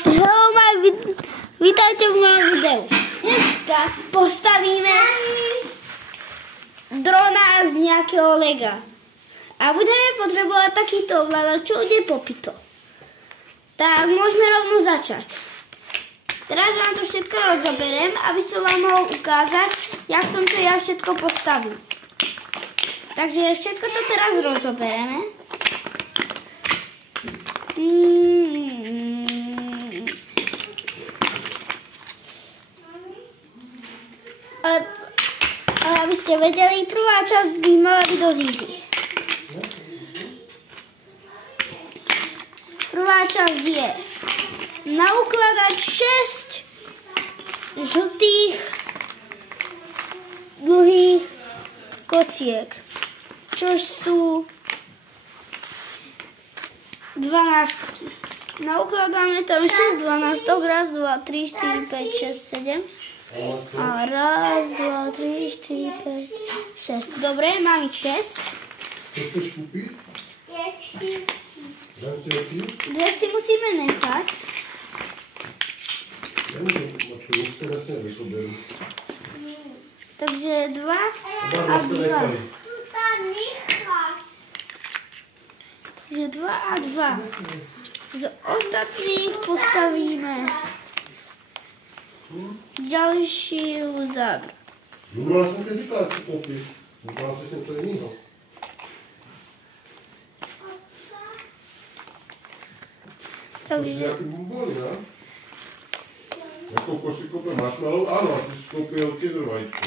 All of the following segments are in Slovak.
Hello, vítajte v mojom videu. Dneska postavíme drona z nejakého lega. A budeme potrebovať takýto ovládač, čo ide popito. Tak môžeme rovno začať. Teraz vám to všetko rozoberiem, aby som vám mohol ukázať, jak som to ja všetko postavil. Takže všetko to teraz rozoberieme. Ale aby ste vedeli, prvá časť by mala byť dosť easy. Prvá časť je naukladať 6 žltých dlhých kociek, čož sú 12. Naukladáme tam 6 12, raz, 2, 3, 4, 5, 6, 7. A raz, 2, 3, 4, 5, 6. Dobre, mám ich 6. Co chceš kúpiť? Dve si musíme nechať. Ja neviem, na čo vykoberú. Takže 2 a 2. Takže 2 a 2. Z ostatných postavíme ďalšiu zábru. No, ja som ti říkala, čo kúpiš. Říkala si sem to iného. Takže... Jaký boli, ne? Jakou si kúpil marshmallow? Áno, ty si kúpil kinder vajíčko.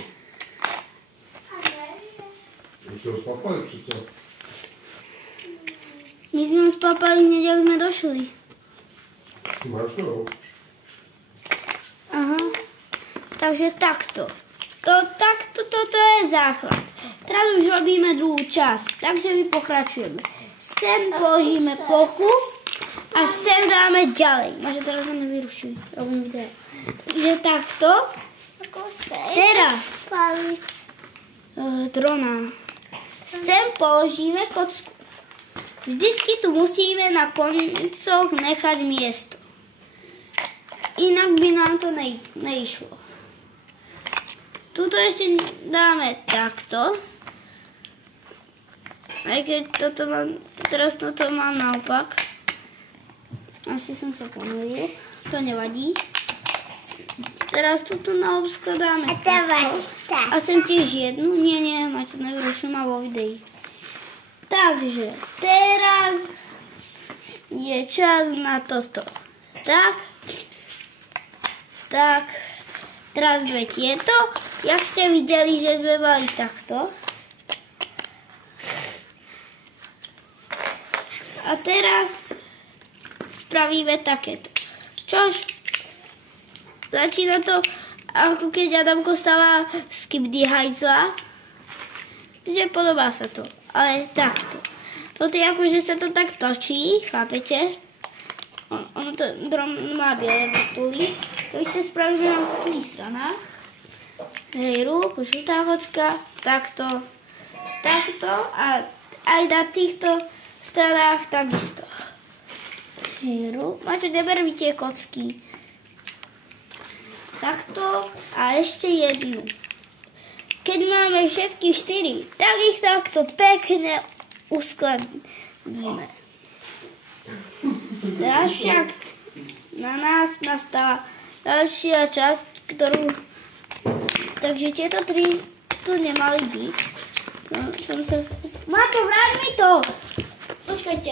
Už ste ho spapali přece. My sme ho spapali hneď, ak sme došli. Marshmallow? Aha. Takže takto. Toto je základ. Teraz už robíme druhú časť. Takže my pokračujeme. Sem položíme plochu a sem dáme ďalej. Môže teraz ma nevyrušuj. Robím video. Takže takto. Teraz drona. Sem položíme kocku. Vždycky tu musíme na koncoch nechať miesto. Inak by nám to neišlo. Tuto ešte dáme takto. Aj keď teraz toto mám naopak. Asi som sa pomýlil. To nevadí. Teraz tuto naopak dáme takto. A sem tiež jednu. Nie, máte najvyrušujem ma vo videi. Takže teraz je čas na toto. Tak, teraz dve tieto. Jak ste videli, že sme mali takto. A teraz spravíme takéto. Čož začína to, ako keď Adamko stáva z kybdy hajzla. Že podobá sa to. Ale takto. Toto je ako, že sa to tak točí, chápete? Ono to dron má biele vrtuly. To isté spravíme na ostatných stranách. Hejru, žltá kocka, takto a aj na týchto stranách takisto. Hejru, máte neberví tie kocky. Takto a ešte jednu. Keď máme všetky 4, tak ich takto pekne uskladíme. Teraz však na nás nastala ďalšia časť, ktorú... Takže tieto 3 tu nemali byť. Maťo, vráť mi to! Počkajte.